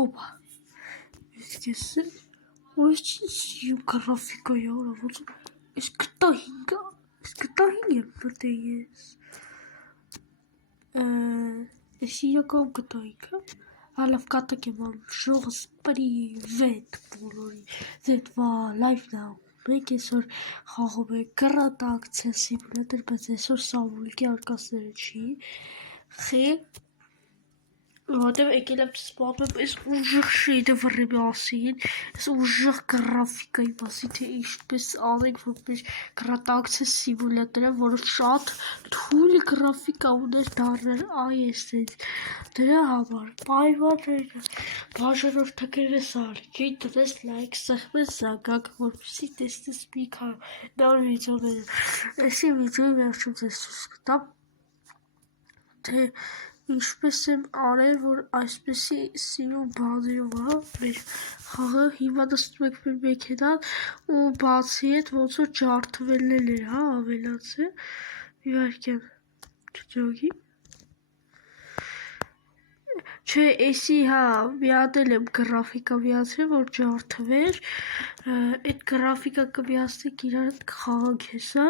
Հոպա, իսկ ես ուրիշ սիում գրաֆիկայի արավոց, ես գտա 5 եմ մտե ես, ես իրական գտա 5-ը, հալավ կատակ եմ անում, ժողս պրիվետ բոլորի, զետվա լայվ նավ, մենք եսօր խաղում ենք գրատակցիա սիմուլատոր, բայց եսօր Սամուելքի արկասները չի, խի, Որտև եկել եմ սպատում ես ուժեղ շեյդևրի մասին, ես ուժեղ գրաֆիկայի մասին, թե ինչպես անենք, որպես գրատակցիա սիմուլատորը, որը շատ թույլ գրաֆիկա ուներ դառնել այս էս, դրա համար, պայման բաժանորդագրվես արիք, դրես լայք, սեղմես զանգակ, որպեսի տեսնես մի քար նոր վիդեոները, այսի վիդեոյի վերջում ձեզ ցույց կտամ, թե ինչպես եմ արել, որ այսպեսի սիրուն բաներով մեր խաղը, հիմա նստում եք մեր մեքենան ու բացի հետ ոնց որ ջարդվելն էլ էր, ավելացել, մի վայրկյան չջոգի, չէ, էսի միանել եմ գրաֆիկա միացրել, որ ջարդվեր, այդ գրաֆիկա կմիացնենք իրար հետ կխաղանք հեսա,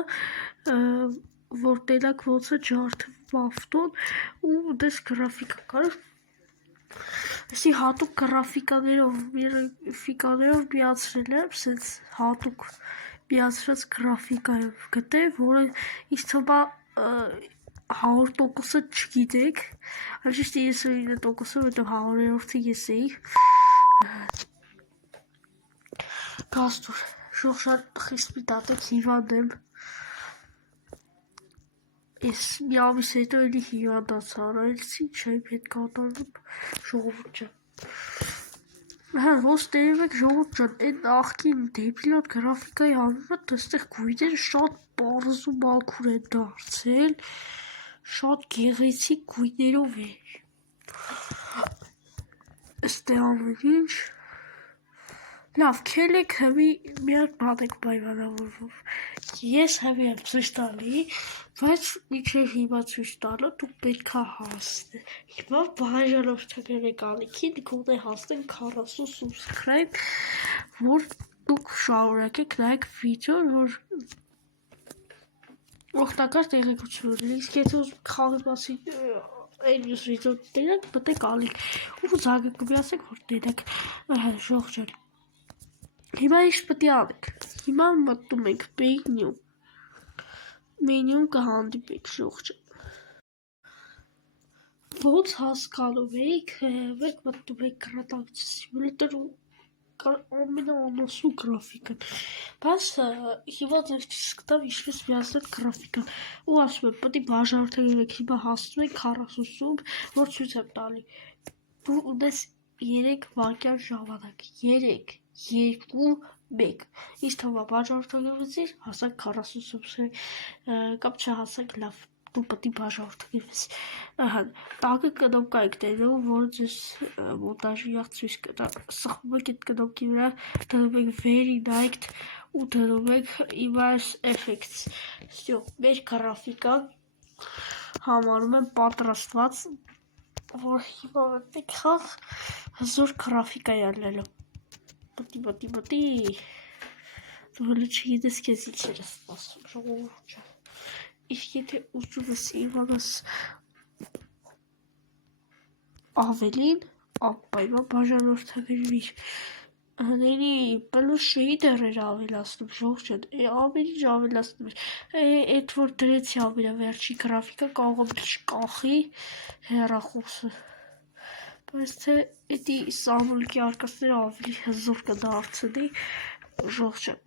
որ տենակ ոնց է ջարդվում ավտոն ու դες գրաֆիկա կար, այսի հատուկ գրաֆիկաներով միացրել եմ, սենց հատուկ միացրած գրաֆիկայով գտե, որը ինձ թվա 100%-ը չգիտեք, անշիշտ 99%-ը, որտև 100-րդը ես էի, գաստուր, շողշան խիստ մի տատեք հիվանդ եմ, ես մի ամիս հետո էլի հիվանդացա, արայելցի չայմ հետ կատարում ժողովուրդ ջան, ոնց տերև եք ժողովուրդ ջան, այդ նախկին դեպիլոտ գրաֆիկայի անունը տստեղ գույները շատ պարզ ու մաքուր են դարձել, շատ գեղեցիկ գույներով է, ստե ամեն ինչ, լավ, քելեք հմի միակ բան եք պայմանավորվում, ես հմի եմ ցույց տալի, բայց մինչև հիմա ցույց տալը դուք պետքա հասնեք, հիմա բաժանորդագրվեք ալիքին, գոնե հասնենք 40 subscribe, որ դուք շարունակեք նայեք վիդեոն, որ օգտակար տեղեկություն ունի, իսկ եթե ուզում խաղի մասին այն մյուս վիդեո տենակ, մտեք ալիք, ու զանգակ կմիացեք, որ տենակ, ժող ջան, հիմա ինչ պետք է անենք, հիմա մտնում ենք մենյուն կհանդիպենք ժող ջան, ոնց հասկանում էիք, մենք մտնում ենք գրատակցիա սիմուլատոր ու ամենաանասուն գրաֆիկան, բայց հիմա ձեզ չսկտավ ինչպես միացնել գրաֆիկան, ու ասում եմ, պետք է բաժանորդագրվեք, հիմա հասնում ենք 40 սուբ, որ ցույց եմ տալի, դու ունես 3 վայրկյան ժամանակ, 3, 2, 1, ինձ թվա բաժանորդագրվեցիր, հասանք 40 subscribe, կամ չհասանք լավ, դու պետք է բաժանորդագրվես, տակը կնոպկա եք տենում, որ ձեզ մոնտաժի աղ ցույց կտա, սխմում եք այդ կնոպկի վրա, դնում եք very liked ու դնում եք immerse effects, մեր գրաֆիկան համարում եմ պատրաստված, որ հիմա մտեք խաղ հզոր գրաֆիկայի անելու, մտի, դու հլը չգիտես կեզ ինչ էր ասում, ժողովուրդ ջան, իսկ եթե ուզում ես իմանաս ավելին, ապայման բաժանորդագրվիր, հների պլուս շեյդեր էր ավելացնում, ժող ջան, ամեն ինչ ավելացնում էր, էդ որ դրեցի ամենավերջի գրաֆիկա կարող եմ չկախի հեռախոսը, բայց թե էդի Սամուելքի արկասները ավելի հզոր կդարձնի, ժող ջան,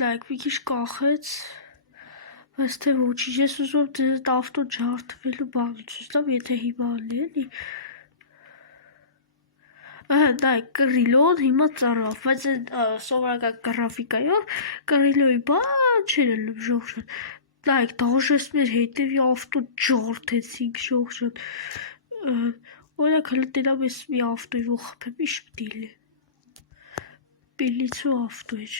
նայք մի քիչ կախեց, բայց թե ոչինչ, ես ուզում դեզ ավտո ջարդվելու բանը ցույց տամ, եթե հիմա ալի էլի, նայք կռիլոն հիմա ծարավ, բայց սովորական գրաֆիկայով կռիլոյի բան չեր ելնում, ժող ջան, նայք դաժես մեր հետևի ավտո ջարդեցինք, ժող ջան, օրինակ հլը տենամ ես մի ավտոյով ու խփեմ, ինչ պտի լի, պիլիցու ավտո էր,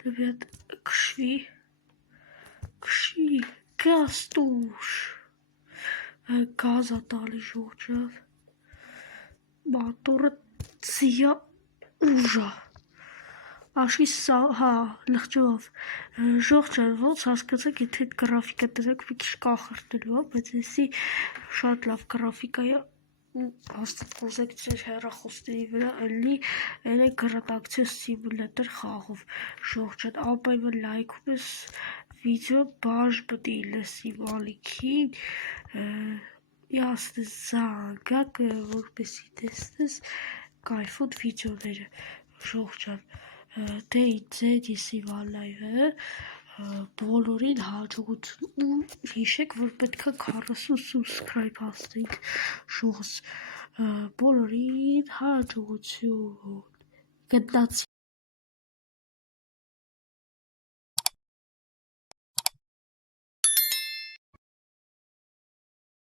հլը մի հատ քշվի, Կաստուշ գազա տալի ժողջան մատորը ծիա ուժա Աշի հա լղջով ժողջան ոնց հասկացեք եթե գրաֆիկա դրեք մի քիչ կախրտելու բայց էսի շատ լավ գրաֆիկա է հաստատ կուզեք ձեր հեռախոսների վրա էլի գրատակցիա սիմուլյատոր խաղով ժողջան անպայման լայքում ես վիդեո բաժ պետք է լսի մալիքին Ясно, զանգակ, որպեսի տեսնես կայֆոտ վիդեոները, ժողջան, դե ինձ եսի վալայվը, բոլորին հաջողություն ու հիշեք, որ պետք է 40 subscribe հասնենք ժողս, բոլորին հաջողություն, գտնացի